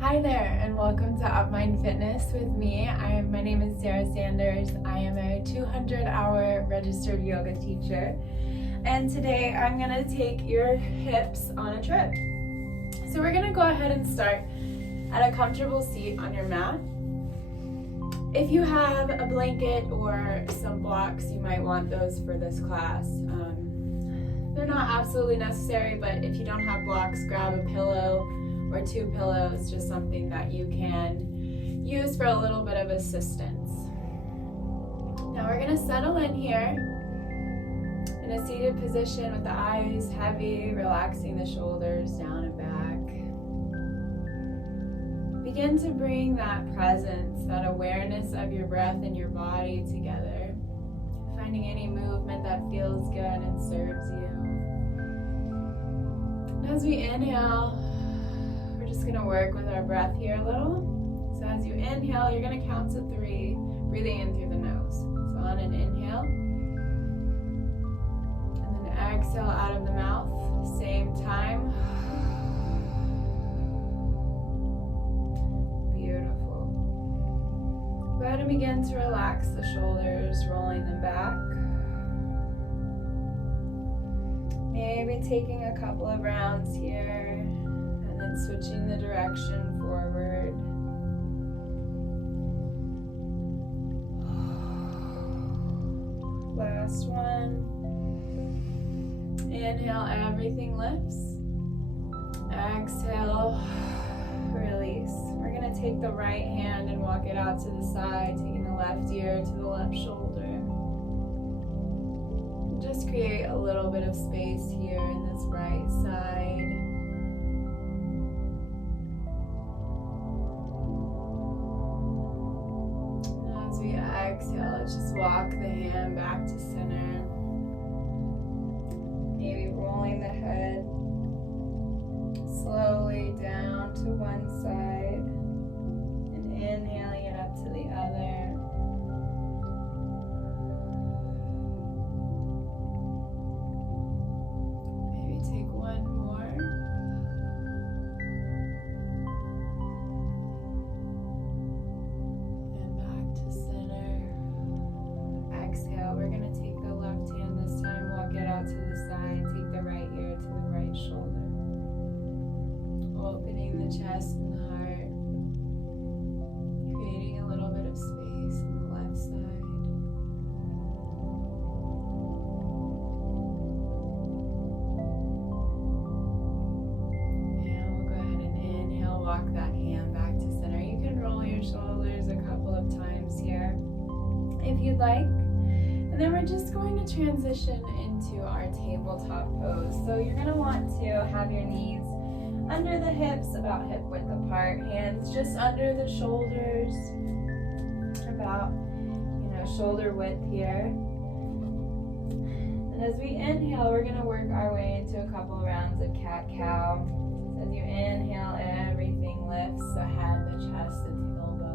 Hi there, and welcome to Up Mind Fitness with me. My name is Sarah Sanders. I am a 200-hour registered yoga teacher, and today I'm going to take your hips on a trip. So we're going to go ahead and start at a comfortable seat on your mat. If you have a blanket or some blocks, you might want those for this class. They're not absolutely necessary, but if you don't have blocks, grab a pillow or two pillows, just something that you can use for a little bit of assistance. Now we're going to settle in here in a seated position with the eyes heavy, relaxing the shoulders down and back. Begin to bring that presence, that awareness of your breath and your body together, finding any movement that feels good and serves you. And as we inhale, we're just going to work with our breath here a little. So as you inhale, you're going to count to 3, breathing in through the nose. So on an inhale, and then exhale out of the mouth, same time. Beautiful. Go ahead and begin to relax the shoulders, rolling them back. Maybe taking a couple of rounds here. And then switching the direction forward. Last one. Inhale, everything lifts. Exhale, release. We're going to take the right hand and walk it out to the side, taking the left ear to the left shoulder. Just create a little bit of space here in this right side. Exhale, let's just walk the hand back to center. Maybe rolling the head slowly down to one side and inhaling it up to the other. Maybe take one more. We're going to take the left hand this time, walk it out to the side, take the right ear to the right shoulder. Opening the chest and the heart, creating a little bit of space on the left side. And we'll go ahead and inhale, walk that hand back to center. You can roll your shoulders a couple of times here if you'd like. And then we're just going to transition into our tabletop pose. So you're going to want to have your knees under the hips, about hip width apart, hands just under the shoulders, about, shoulder width here. And as we inhale, we're going to work our way into a couple rounds of cat-cow. So as you inhale, everything lifts, the head, the chest, the tailbone.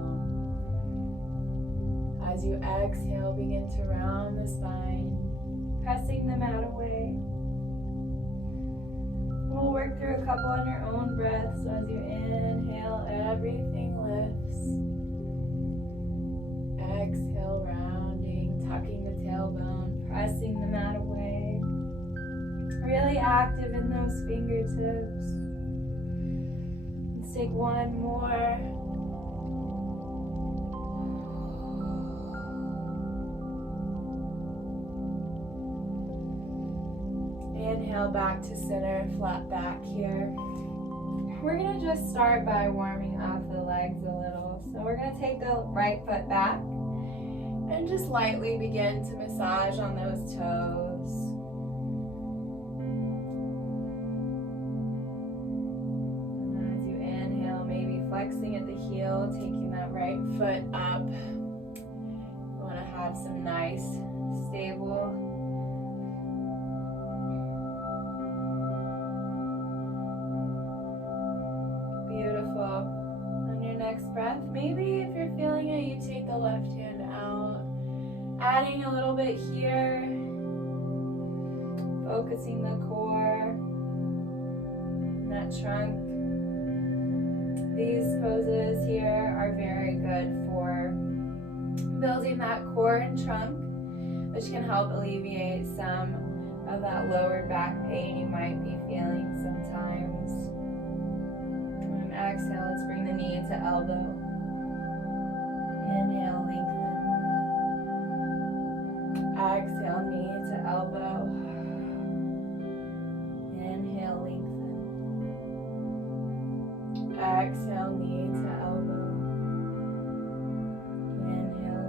As you exhale, begin to round the spine, pressing the mat away. We'll work through a couple on your own breath. So as you inhale, everything lifts. Exhale, rounding, tucking the tailbone, pressing the mat away. Really active in those fingertips. Let's take one more. Inhale back to center, flat back here. We're going to just start by warming up the legs a little. So we're going to take the right foot back and just lightly begin to massage on those toes. And as you inhale, maybe flexing at the heel, taking that right foot up. You want to have some nice, stable on your next breath. Maybe if you're feeling it, you take the left hand out, adding a little bit here, focusing the core, that trunk. These poses here are very good for building that core and trunk, which can help alleviate some of that lower back pain you might be feeling sometimes. And exhale, let's bring the knee to elbow. Inhale, lengthen. Exhale, knee to elbow. Inhale, lengthen. Exhale, knee to elbow. Inhale,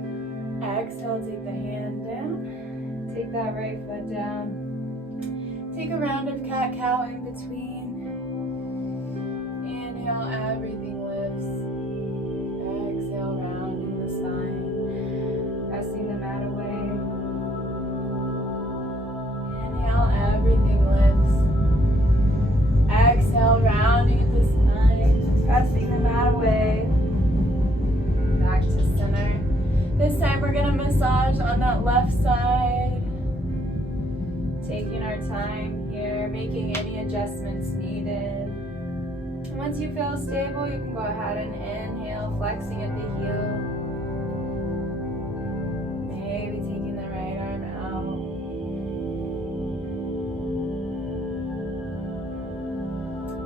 lengthen. Exhale, take the hand down. Take that right foot down. Take a round of cat-cow in between. Inhale, everything lifts. Exhale, rounding the spine. Pressing the mat away. Inhale, everything lifts. Exhale, rounding at the spine. Pressing the mat away. Back to center. This time we're going to massage on that left side. Taking our time here, making any adjustments needed. And once you feel stable, you can go ahead and inhale, flexing at the heel. Maybe taking the right arm out.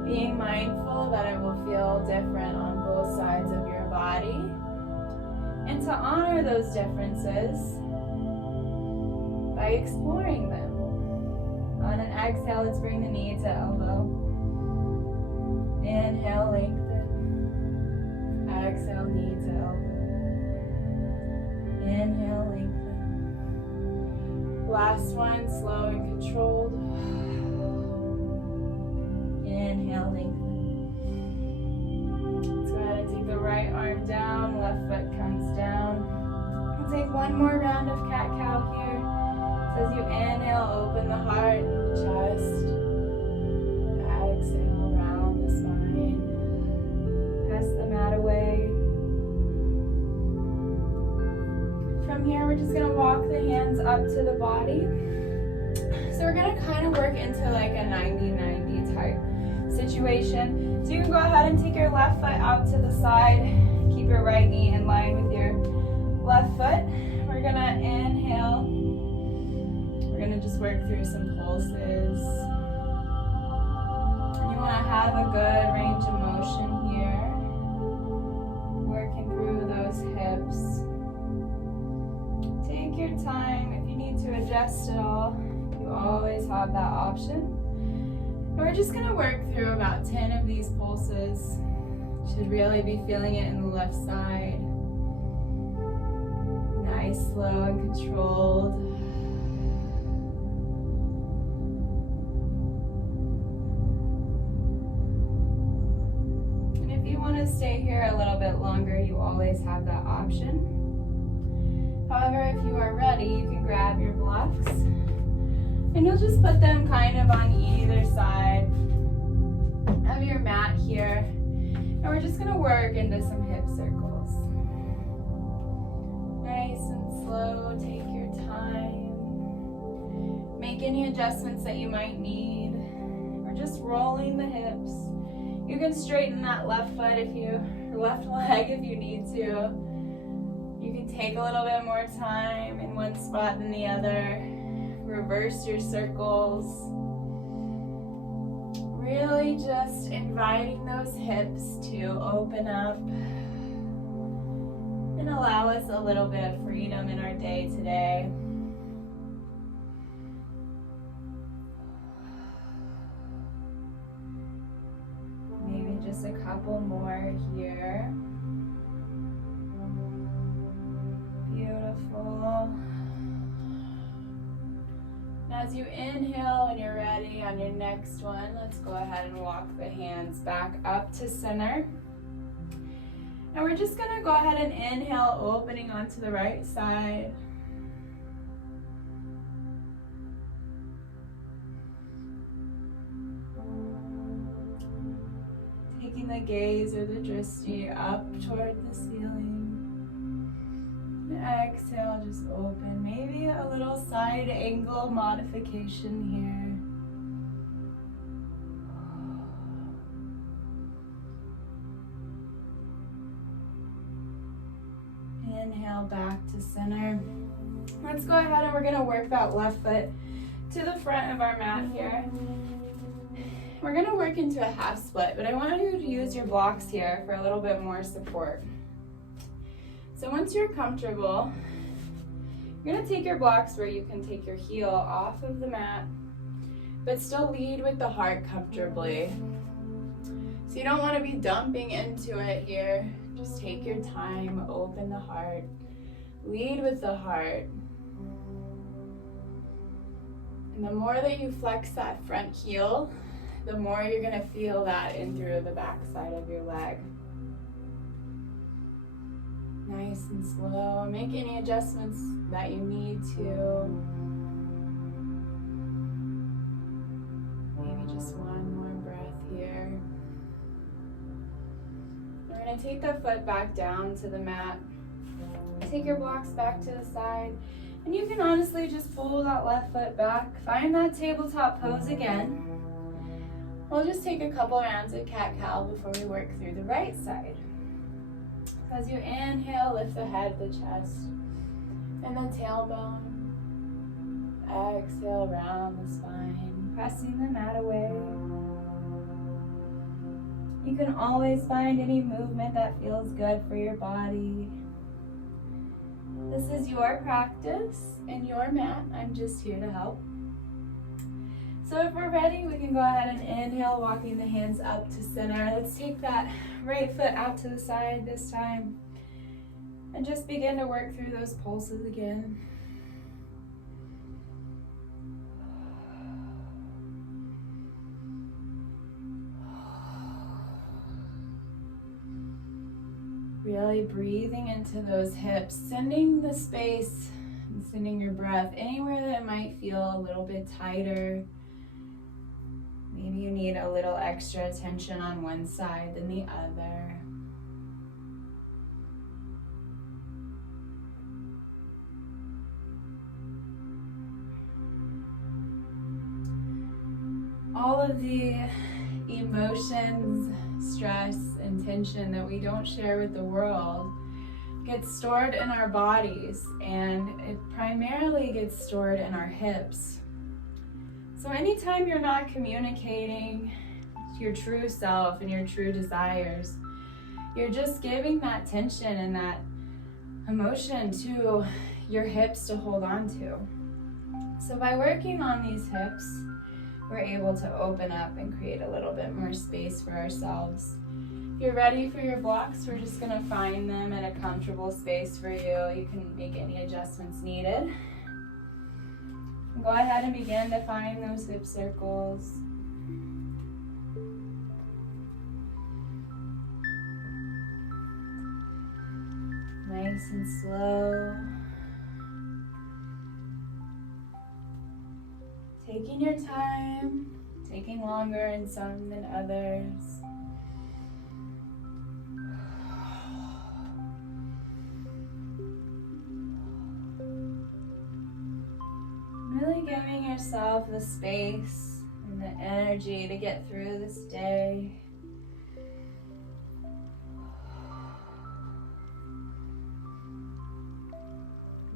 Being mindful that it will feel different on both sides of your body. And to honor those differences by exploring them. On an exhale, let's bring the knee to elbow. Inhale, lengthen. Exhale, knee to elbow. Inhale, lengthen. Last one, slow and controlled. Inhale, lengthen. Let's go ahead and take the right arm down, left foot comes down. We'll take one more round of cat-cow here. So as you inhale, open the heart, chest. Exhale, round the spine. Press the mat away. From here, we're just going to walk the hands up to the body. So we're going to kind of work into like a 90-90 type situation. So you can go ahead and take your left foot out to the side. Keep your right knee in line with your left foot. We're going to inhale. We're going to just work through some pulses. And you want to have a good range of motion here. Working through those hips. Take your time. If you need to adjust at all, you always have that option. And we're just going to work through about 10 of these pulses. Should really be feeling it in the left side. Nice, slow, and controlled. And if you want to stay here a little bit longer, you always have that option. However, if you are ready, you can grab your blocks and you'll just put them kind of on either side of your mat here. And we're just going to work into some hip circles. Nice and slow, take your time. Make any adjustments that you might need. We're just rolling the hips. You can straighten that left foot left leg if you need to. You can take a little bit more time in one spot than the other. Reverse your circles. Really just inviting those hips to open up and allow us a little bit of freedom in our day today. Maybe just a couple more here. Beautiful. As you inhale and you're ready on your next one, let's go ahead and walk the hands back up to center. And we're just going to go ahead and inhale, opening onto the right side. Taking the gaze or the drishti up toward the ceiling. Exhale, just open. Maybe a little side angle modification here. inhale back to center. Let's go ahead and we're gonna work that left foot to the front of our mat here. We're gonna work into a half split, but I want you to use your blocks here for a little bit more support. So once you're comfortable, you're gonna take your blocks where you can take your heel off of the mat, but still lead with the heart comfortably. So you don't wanna be dumping into it here. Just take your time, open the heart, lead with the heart. And the more that you flex that front heel, the more you're gonna feel that in through the back side of your leg. Nice and slow. Make any adjustments that you need to. Maybe just one more breath here. We're gonna take that foot back down to the mat. Take your blocks back to the side. And you can honestly just pull that left foot back. Find that tabletop pose again. We'll just take a couple rounds of cat-cow before we work through the right side. As you inhale, lift the head, the chest, and the tailbone. Exhale, round the spine, pressing the mat away. You can always find any movement that feels good for your body. This is your practice and your mat. I'm just here to help. So if we're ready, we can go ahead and inhale, walking the hands up to center. Let's take that right foot out to the side this time. And just begin to work through those pulses again. Really breathing into those hips, sending the space and sending your breath anywhere that it might feel a little bit tighter. Maybe you need a little extra attention on one side than the other. All of the emotions, stress, and tension that we don't share with the world gets stored in our bodies, and it primarily gets stored in our hips. So anytime you're not communicating your true self and your true desires, you're just giving that tension and that emotion to your hips to hold on to. So by working on these hips, we're able to open up and create a little bit more space for ourselves. If you're ready for your blocks, we're just gonna find them in a comfortable space for you. You can make any adjustments needed. Go ahead and begin to find those hip circles. Nice and slow. Taking your time, taking longer in some than others. Really giving yourself the space and the energy to get through this day.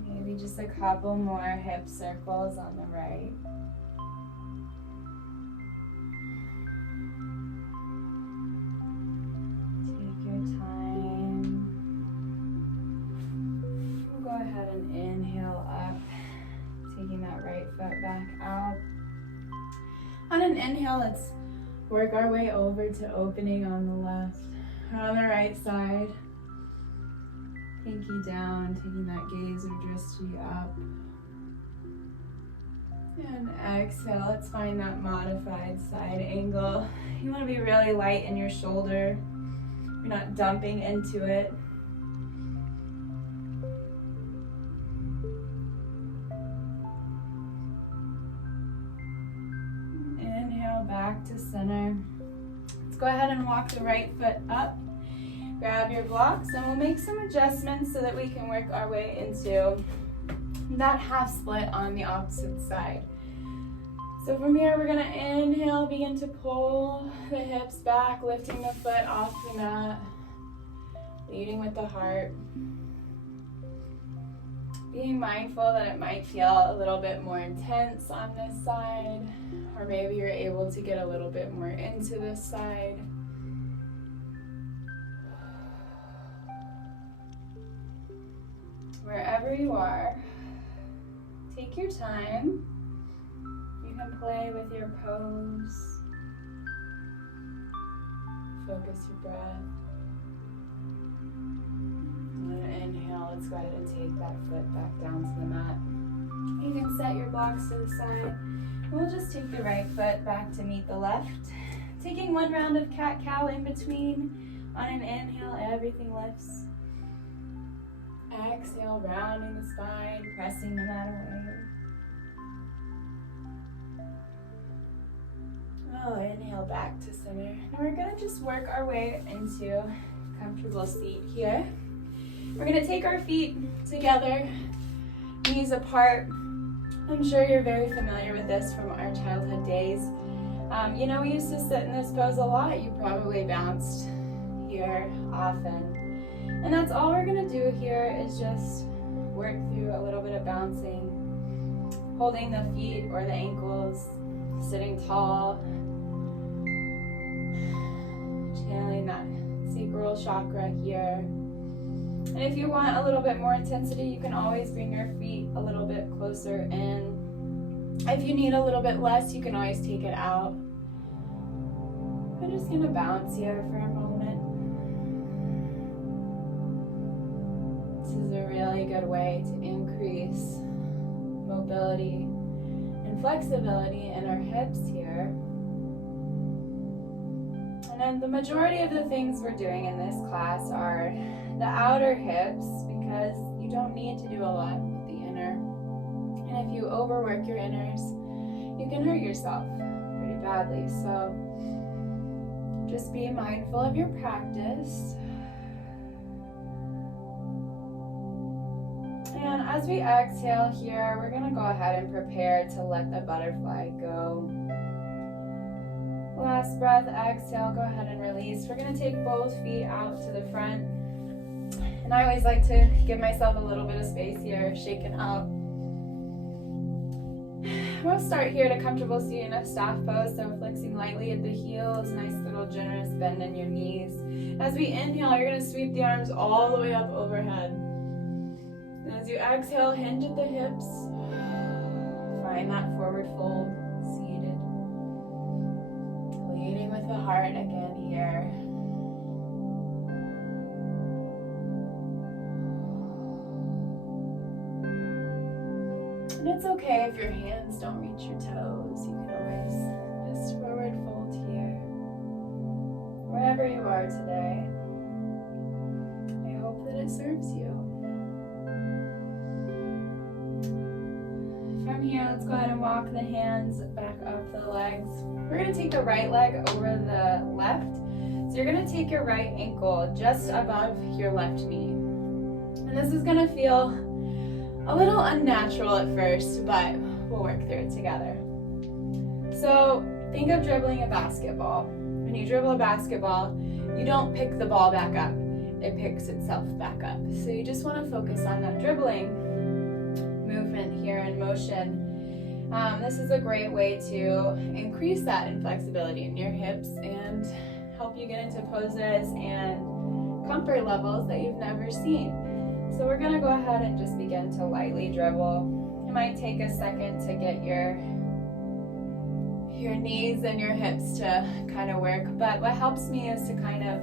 Maybe just a couple more hip circles on the right. Take your time. We'll go ahead and inhale up. Taking that right foot back out. On an inhale, let's work our way over to opening on the left. On the right side, pinky down, taking that gaze or drishti up. And exhale, let's find that modified side angle. You want to be really light in your shoulder. You're not dumping into it. Back to center. Let's go ahead and walk the right foot up. Grab your blocks and we'll make some adjustments so that we can work our way into that half split on the opposite side. So from here, we're gonna inhale, begin to pull the hips back, lifting the foot off the mat, leading with the heart. Being mindful that it might feel a little bit more intense on this side, or maybe you're able to get a little bit more into this side. Wherever you are, take your time. You can play with your pose. Focus your breath. On an inhale, let's go ahead and take that foot back down to the mat. You can set your blocks to the side. We'll just take the right foot back to meet the left. Taking one round of cat-cow in between. On an inhale, everything lifts. Exhale, rounding the spine, pressing the mat away. Oh, inhale back to center. And we're gonna just work our way into a comfortable seat here. We're gonna take our feet together, knees apart. I'm sure you're very familiar with this from our childhood days. You know, we used to sit in this pose a lot. You probably bounced here often. And that's all we're gonna do here is just work through a little bit of bouncing, holding the feet or the ankles, sitting tall, channeling that sacral chakra here. And if you want a little bit more intensity, you can always bring your feet a little bit closer in. If you need a little bit less, you can always take it out. We're just gonna bounce here for a moment. This is a really good way to increase mobility and flexibility in our hips here. And then the majority of the things we're doing in this class are the outer hips, because you don't need to do a lot with the inner. And if you overwork your inners, you can hurt yourself pretty badly. So just be mindful of your practice. And as we exhale here, we're gonna go ahead and prepare to let the butterfly go. Last breath, exhale, go ahead and release. We're gonna take both feet out to the front. And I always like to give myself a little bit of space here, shaking up. We'll start here at a comfortable seat in a staff pose, so flexing lightly at the heels, nice little generous bend in your knees. As we inhale, you're gonna sweep the arms all the way up overhead. And as you exhale, hinge at the hips. Find that forward fold, seated. Leading with the heart again here. And it's okay if your hands don't reach your toes. You can always just forward fold here. Wherever you are today, I hope that it serves you. From here, let's go ahead and walk the hands back up the legs. We're going to take the right leg over the left. So you're going to take your right ankle just above your left knee. And this is going to feel a little unnatural at first, but we'll work through it together. So think of dribbling a basketball. When you dribble a basketball, you don't pick the ball back up. It picks itself back up. So you just want to focus on that dribbling movement here in motion. This is a great way to increase that inflexibility in your hips and help you get into poses and comfort levels that you've never seen. So we're gonna go ahead and just begin to lightly dribble. It might take a second to get your knees and your hips to kind of work, but what helps me is to kind of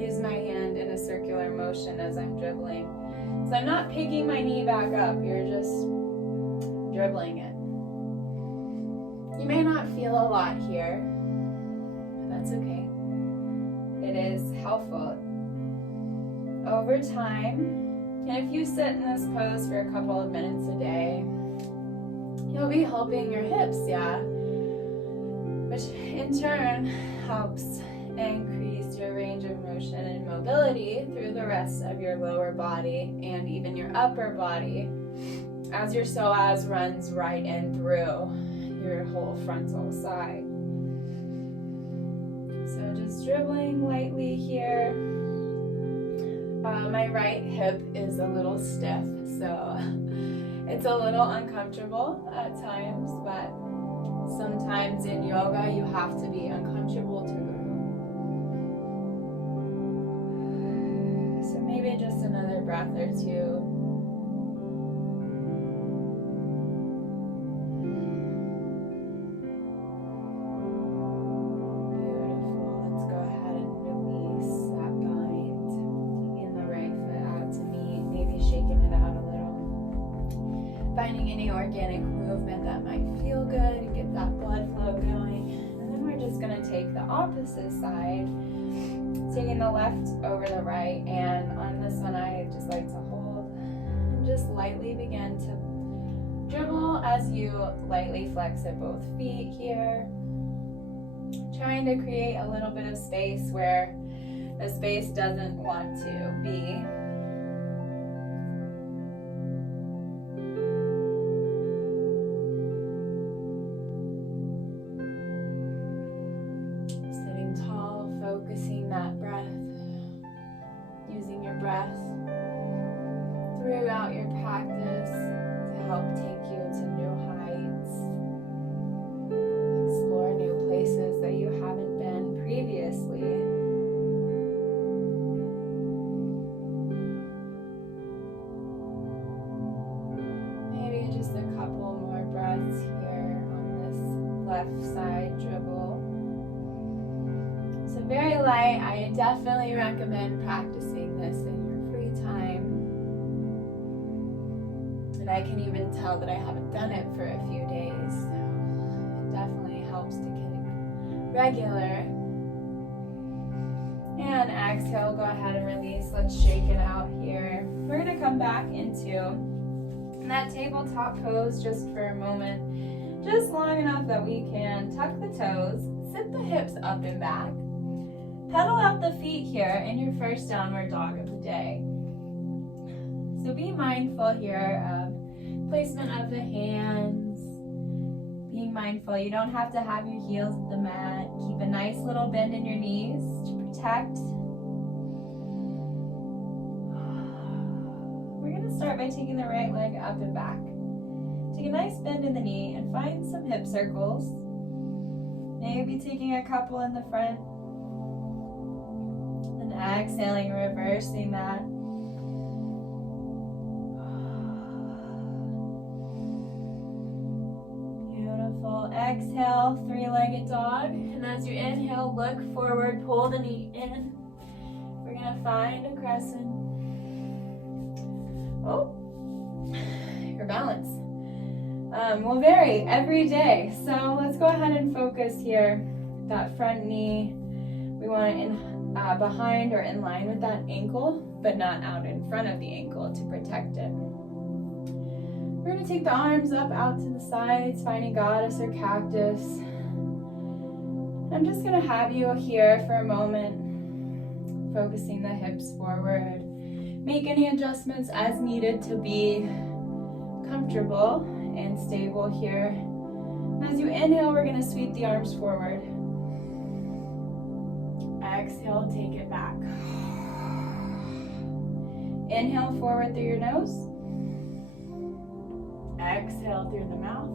use my hand in a circular motion as I'm dribbling. So I'm not picking my knee back up, you're just dribbling it. You may not feel a lot here, but that's okay. It is helpful. Over time, and if you sit in this pose for a couple of minutes a day, you'll be helping your hips, which in turn helps increase your range of motion and mobility through the rest of your lower body and even your upper body, as your psoas runs right in through your whole frontal side. So just dribbling lightly here. My right hip is a little stiff, so it's a little uncomfortable at times, but sometimes in yoga you have to be uncomfortable to grow. So maybe just another breath or two. Finding any organic movement that might feel good and get that blood flow going. And then we're just going to take the opposite side, taking the left over the right. And on this one, I just like to hold and just lightly begin to dribble as you lightly flex at both feet here. Trying to create a little bit of space where the space doesn't want to be. Focusing that breath, using your breath throughout your practice to help take you to new heights, explore new places that you haven't been previously. Maybe just a couple more breaths here on this left side dribble. So very light. I definitely recommend practicing this in your free time. And I can even tell that I haven't done it for a few days. So it definitely helps to get regular. And exhale, go ahead and release. Let's shake it out here. We're going to come back into that tabletop pose just for a moment. Just long enough that we can tuck the toes, sit the hips up and back. Pedal out the feet here in your first downward dog of the day. So be mindful here of placement of the hands. Being mindful, you don't have to have your heels at the mat. Keep a nice little bend in your knees to protect. We're going to start by taking the right leg up and back. Take a nice bend in the knee and find some hip circles. Maybe taking a couple in the front. Exhaling, reversing that. Beautiful. Exhale, three-legged dog. And as you inhale, look forward, pull the knee in. We're going to find a crescent. Oh, your balance. Will vary every day. So let's go ahead and focus here. That front knee, we want to behind or in line with that ankle, but not out in front of the ankle to protect it. We're going to take the arms up out to the sides, finding goddess or cactus. I'm just going to have you here for a moment, focusing the hips forward. Make any adjustments as needed to be comfortable and stable here. As you inhale, we're going to sweep the arms forward. Exhale, take it back. Inhale forward through your nose. Exhale through the mouth.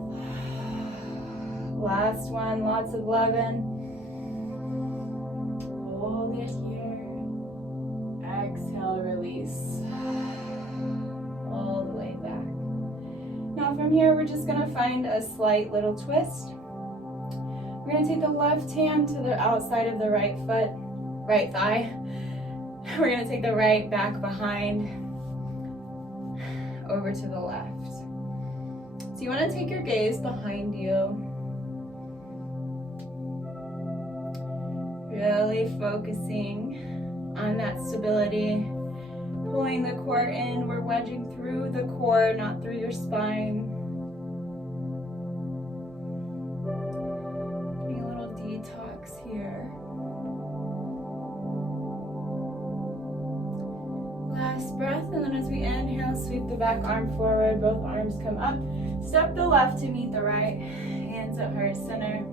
Last one, lots of love in. Hold it here. Exhale, release. All the way back. Now from here, we're just going to find a slight little twist. We're going to take the left hand to the outside of the right foot. Right thigh. We're going to take the right back behind over to the left. So you want to take your gaze behind you. Really focusing on that stability. Pulling the core in. We're wedging through the core, not through your spine. Getting a little detox here. Last breath, and then as we inhale, sweep the back arm forward, both arms come up. Step the left to meet the right, hands at heart center.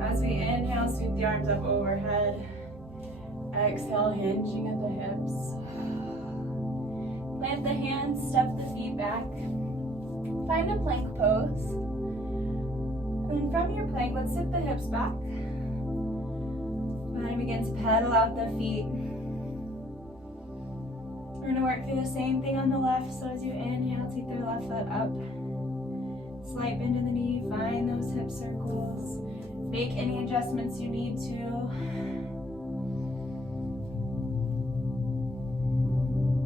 As we inhale, sweep the arms up overhead. Exhale, hinging at the hips. the hands, step the feet back. Find a plank pose. And then from your plank, let's sit the hips back. And begin to pedal out the feet. We're going to work through the same thing on the left. So as you inhale, take the left foot up. Slight bend in the knee. Find those hip circles. Make any adjustments you need to.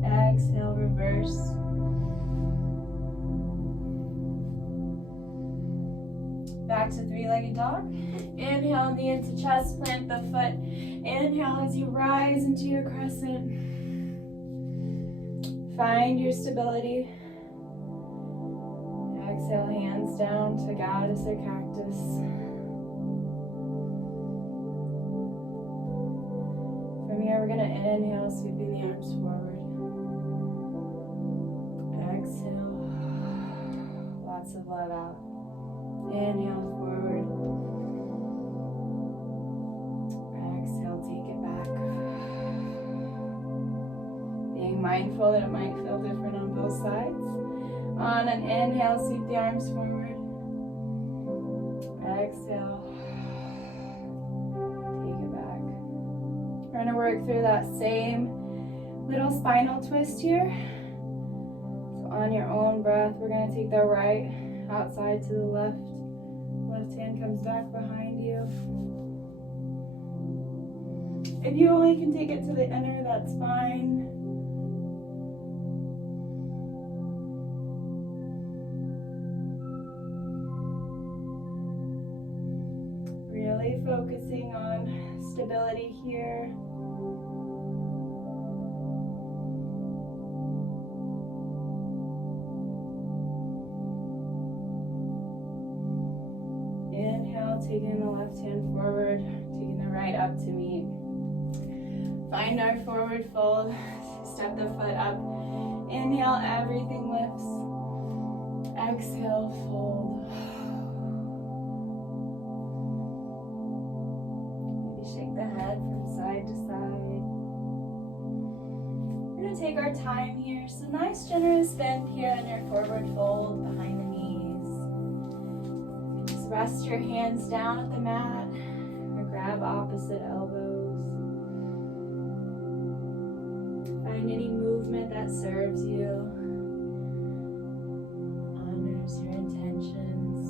Exhale, reverse. Back to three-legged dog. Inhale, knee into chest, plant the foot. Inhale as you rise into your crescent. Find your stability. Exhale, hands down to goddess or cactus. From here, we're going to inhale, sweeping the arms forward. Exhale. Lots of love out. Inhale forward. Exhale, take it back. Being mindful that it might feel different on both sides. On an inhale, sweep the arms forward. Exhale. Take it back. We're going to work through that same little spinal twist here. So on your own breath, we're going to take the right outside to the left. Left hand comes back behind you. If you only can take it to the inner, that's fine. Really focusing on stability here. Taking the left hand forward, taking the right up to meet. Find our forward fold, step the foot up. Inhale, everything lifts. Exhale, fold. Maybe shake the head from side to side. We're going to take our time here. So nice generous bend here in your forward fold behind the knees. Rest your hands down at the mat or grab opposite elbows. Find any movement that serves you, honors your intentions.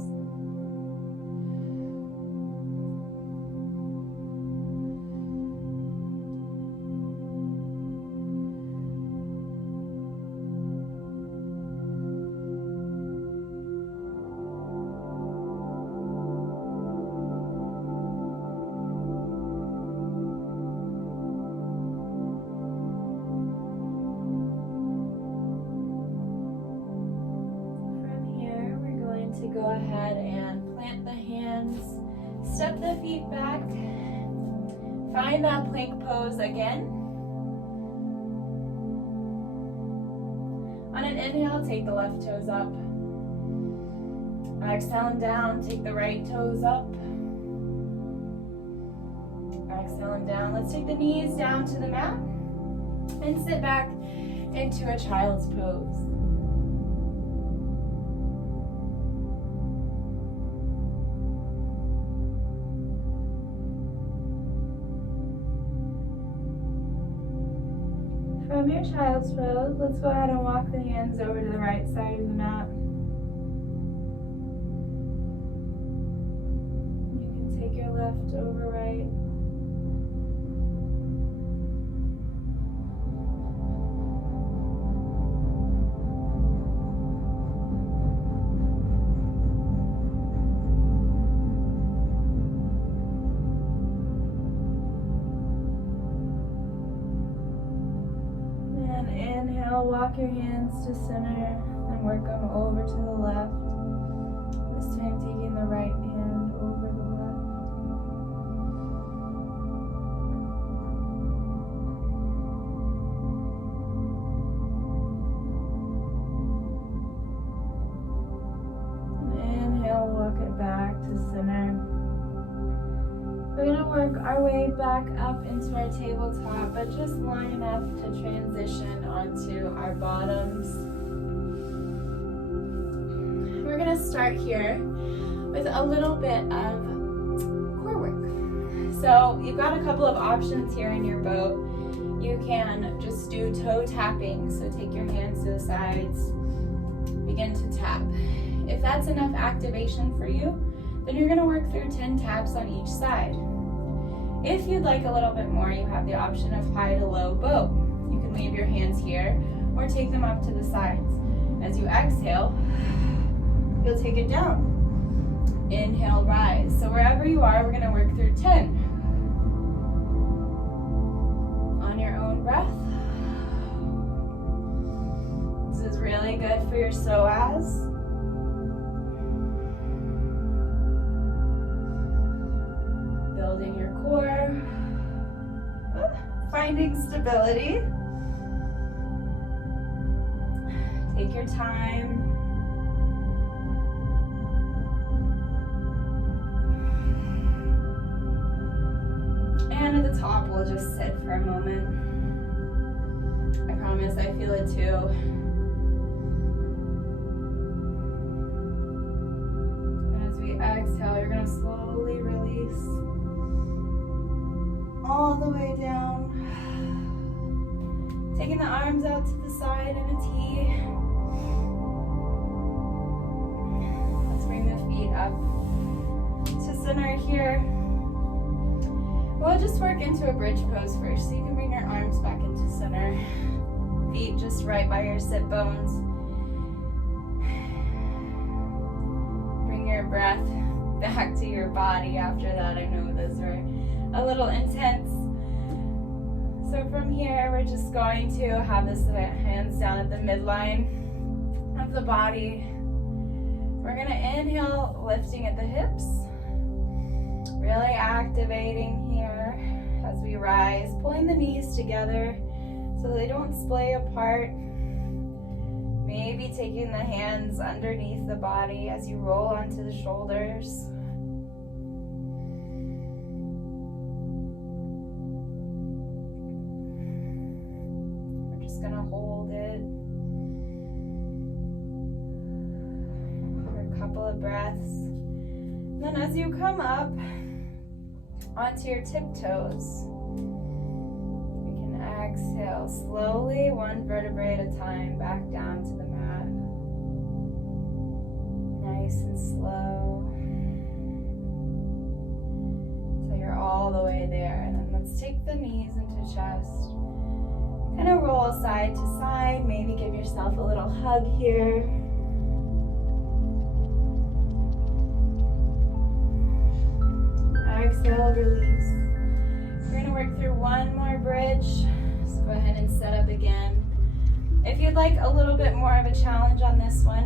Go ahead and plant the hands, step the feet back, find that plank pose again. On an inhale, take the left toes up. Exhaling down, take the right toes up. Exhaling down, let's take the knees down to the mat and sit back into a child's pose. From your child's pose, let's go ahead and walk the hands over to the right side of the mat. You can take your left over right. Inhale, walk your hands to center and work them over to the left. This time taking the right hand over the left. And inhale, walk it back to center. We're going to work our way way back up into our tabletop, but just long enough to transition onto our bottoms. We're gonna start here with a little bit of core work. So you've got a couple of options here in your boat. You can just do toe tapping, so take your hands to the sides, begin to tap. If that's enough activation for you, then you're gonna work through 10 taps on each side. If you'd like a little bit more, you have the option of high to low boat. You can leave your hands here or take them up to the sides. As you exhale, you'll take it down. Inhale, rise. So wherever you are, we're gonna work through 10. On your own breath. This is really good for your psoas. Building your core, finding stability. Take your time. And at the top, we'll just sit for a moment. I promise I feel it too. And as we exhale, you're going to slowly release all the way down. Taking the arms out to the side in a T. Let's bring the feet up to center here. We'll just work into a bridge pose first, so you can bring your arms back into center. Feet just right by your sit bones. Bring your breath back to your body after that. I know those were a little intense. So from here, we're just going to have this hands down at the midline of the body. We're gonna inhale, lifting at the hips. Really activating here as we rise, pulling the knees together so they don't splay apart. Maybe taking the hands underneath the body as you roll onto the shoulders. We're just gonna hold it for a couple of breaths. And then as you come up onto your tiptoes, you can exhale slowly, one vertebrae at a time, back down to the mat. Nice and slow. So you're all the way there. And then let's take the knees into chest. Kind of roll side to side. Maybe give yourself a little hug here. Exhale, release. We're going to work through one more bridge. So go ahead and set up again. If you'd like a little bit more of a challenge on this one,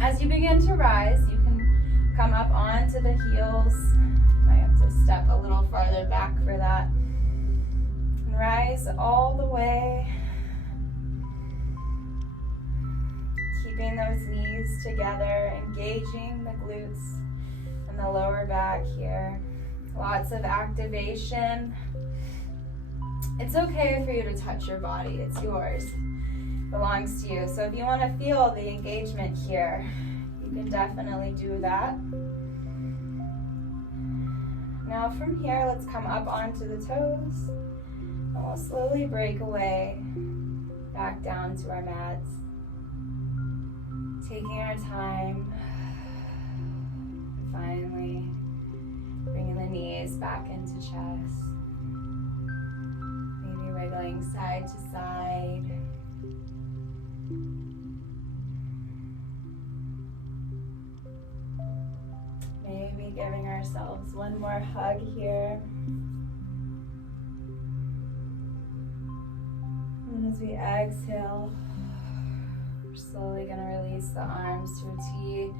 as you begin to rise, you can come up onto the heels. You might have to step a little farther back for that. And rise all the way. Keeping those knees together, engaging the glutes and the lower back here. Lots of activation. It's okay for you to touch your body. It's yours. It belongs to you. So if you want to feel the engagement here, you can definitely do that. Now from here, let's come up onto the toes. And we'll slowly break away back down to our mats. Taking our time. Finally, bringing the knees back into chest. Maybe wiggling side to side. Maybe giving ourselves one more hug here. And as we exhale, we're slowly going to release the arms to a T.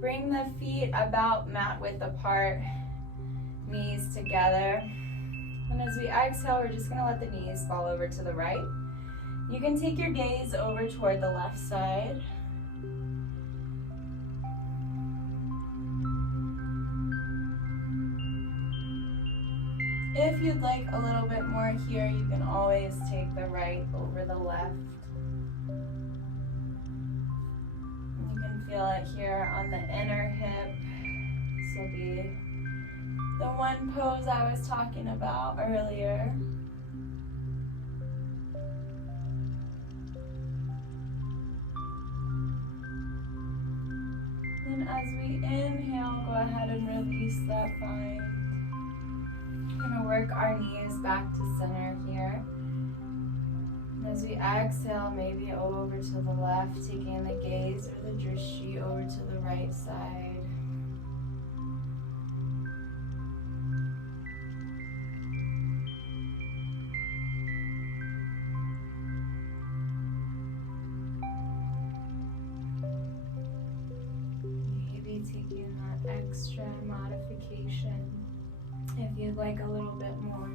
Bring the feet about mat width apart, knees together. And as we exhale, we're just going to let the knees fall over to the right. You can take your gaze over toward the left side. If you'd like a little bit more here, you can always take the right over the left. You can feel it here on the inner hip. This will be the one pose I was talking about earlier. Then as we inhale, go ahead and release that find. We're going to work our knees back to center here. And as we exhale, maybe over to the left, taking the gaze or the drishti over to the right side. Taking that extra modification if you'd like a little bit more.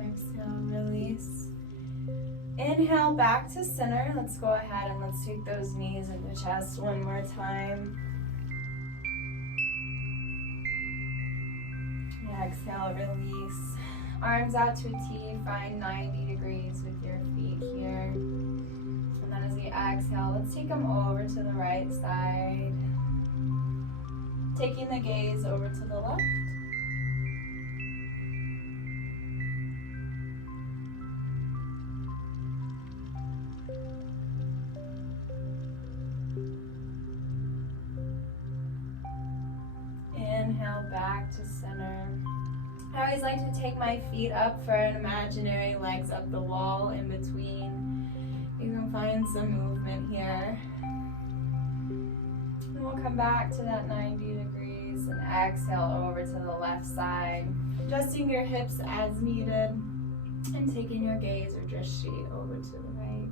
Exhale, release. Inhale back to center. Let's go ahead and let's take those knees into chest one more time. Exhale, release. Arms out to a T, find 90 degrees with your feet here. And then as we exhale, let's take them over to the right side. Taking the gaze over to the left. Inhale back to center. I always like to take my feet up for an imaginary legs up the wall in between. You can find some movement here. And we'll come back to that 90 degrees and exhale over to the left side. Adjusting your hips as needed and taking your gaze or drishti over to the right.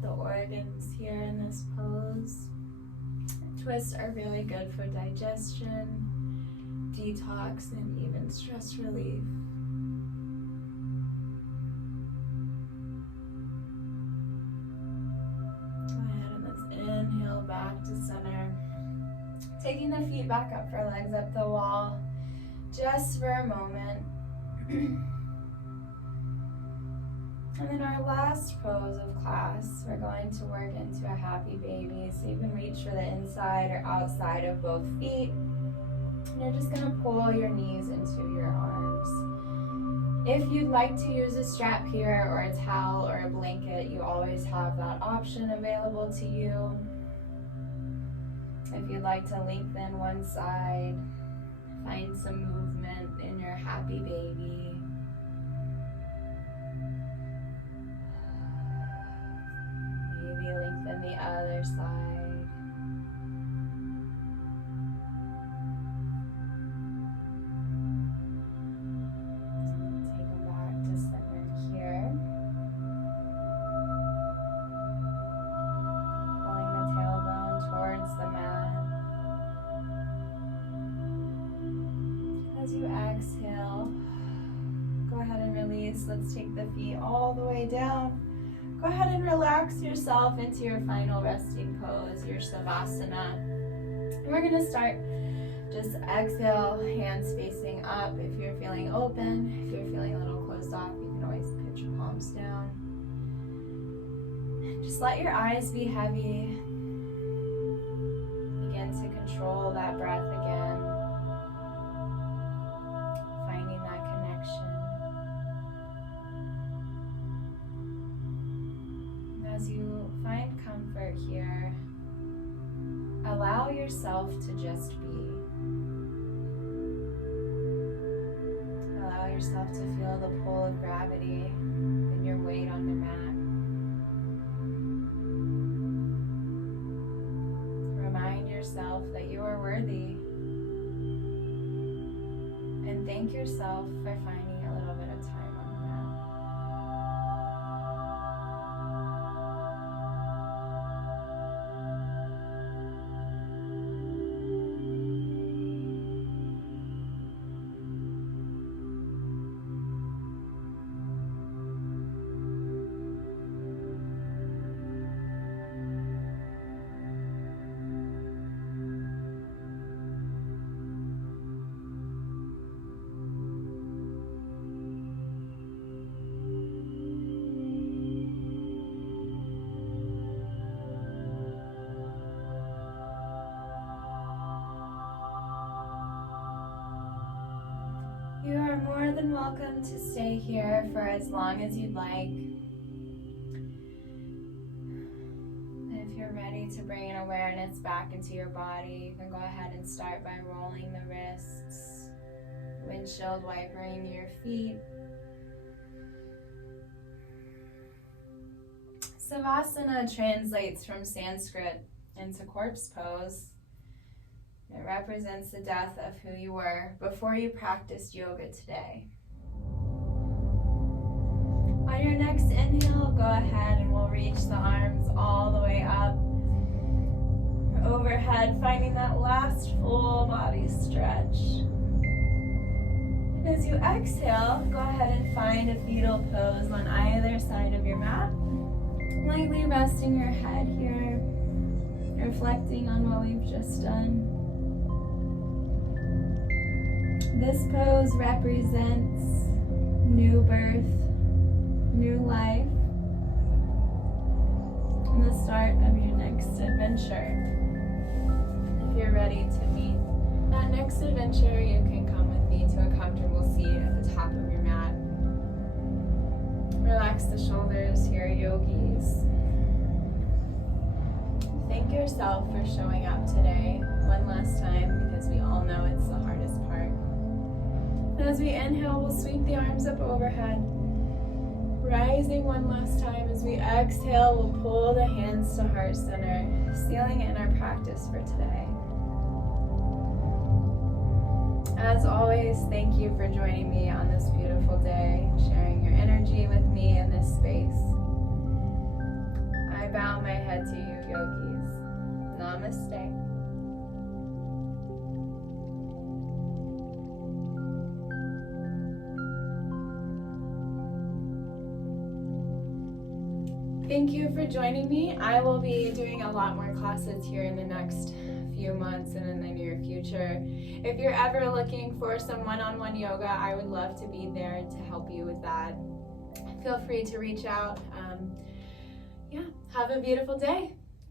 The organs here in this pose. Twists are really good for digestion, detox, and even stress relief. Go ahead and let's inhale back to center. Taking the feet back up for legs up the wall just for a moment. And then our last pose of class, we're going to work into a happy baby. So you can reach for the inside or outside of both feet. And you're just going to pull your knees into your arms. If you'd like to use a strap here or a towel or a blanket, you always have that option available to you. If you'd like to lengthen one side, find some movement in your happy baby. Lengthen the other side. Take them back to center here. Pulling the tailbone towards the mat. As you exhale, go ahead and release. Let's take the feet all the way down. Go ahead and relax yourself into your final resting pose, your Savasana. And we're going to start, just exhale, hands facing up. If you're feeling open, if you're feeling a little closed off, you can always put your palms down. Just let your eyes be heavy. Begin to control that breath again. Finding that connection. As you find comfort here, allow yourself to just be. Allow yourself to feel the pull of gravity and your weight on the mat. Remind yourself that you are worthy. And thank yourself for finding a little bit of time on the mat. are more than welcome to stay here for as long as you'd like. If you're ready to bring an awareness back into your body, you can go ahead and start by rolling the wrists, windshield wipering your feet. Savasana translates from Sanskrit into corpse pose. It represents the death of who you were before you practiced yoga today. On your next inhale, go ahead and we'll reach the arms all the way up, overhead, finding that last full body stretch. As you exhale, go ahead and find a fetal pose on either side of your mat. Lightly resting your head here, reflecting on what we've just done. This pose represents new birth, new life, and the start of your next adventure. If you're ready to meet that next adventure, you can come with me to a comfortable seat at the top of your mat. Relax the shoulders here, yogis. Thank yourself for showing up today one last time, because we all know it's the hardest part. And as we inhale, we'll sweep the arms up overhead. Rising one last time. As we exhale, we'll pull the hands to heart center, sealing in our practice for today. As always, thank you for joining me on this beautiful day, sharing your energy with me in this space. I bow my head to you, yogis. Namaste. Thank you for joining me. I will be doing a lot more classes here in the next few months and in the near future. If you're ever looking for some one-on-one yoga, I would love to be there to help you with that. Feel free to reach out. Have a beautiful day.